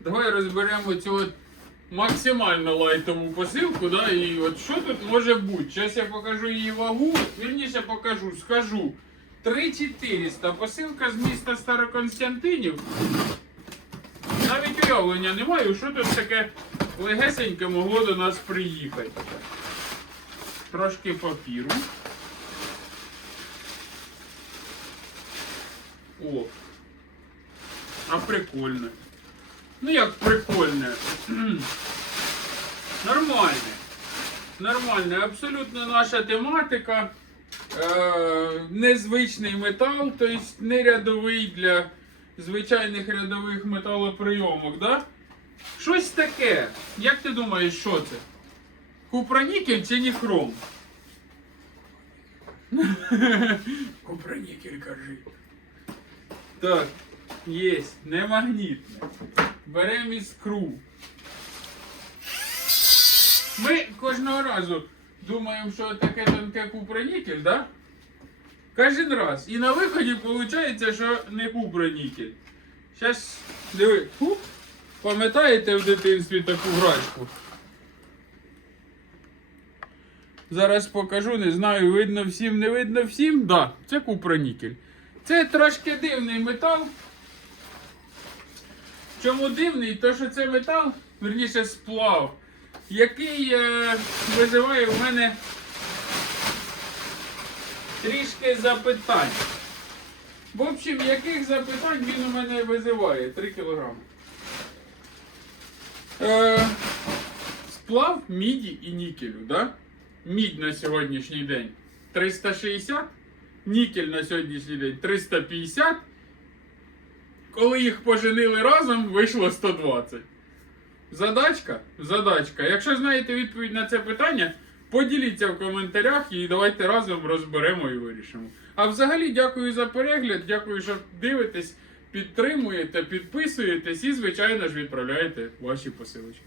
Давай розберемо цю от максимально лайтову посилку, да, і от що тут може бути? Зараз я покажу її вагу, вірніше покажу, скажу. 3400 посилка з міста Староконстантинів. Навіть уявлення немає, що тут таке легесеньке могло до нас приїхати. Трошки папіру. О. А прикольне. Ну як прикольне. Нормальне. Нормальне. Абсолютно наша тематика. Е, незвичний метал, тобто не рядовий для звичайних рядових металоприйомок, да? Щось таке. Як ти думаєш, що це? Купранікель чи ніхром? Купранікель, кажи. Так, є, не магнітне. Беремо іскру. Ми кожного разу думаємо, що таке тонке купронікель, да? Кожен раз. І на виході виходить, що не купронікель. Зараз, диви, фу, пам'ятаєте в дитинстві таку грачку? Зараз покажу, не знаю, видно всім, не видно всім. Да, це купронікель. Це трошки дивний метал. Чому дивний? То що це метал, верніше сплав, який е, визиває в мене трішки запитань. В общем, яких запитань він у мене визиває? 3 кілограми. Е, сплав міді і нікелю, да? Мідь на сьогоднішній день 360, нікель на сьогоднішній день 350. Коли їх поженили разом, вийшло 120. Задачка? Задачка. Якщо знаєте відповідь на це питання, поділіться в коментарях і давайте разом розберемо і вирішимо. А взагалі, дякую за перегляд, дякую, що дивитесь, підтримуєте, підписуєтесь і, звичайно ж, відправляєте ваші посилочки.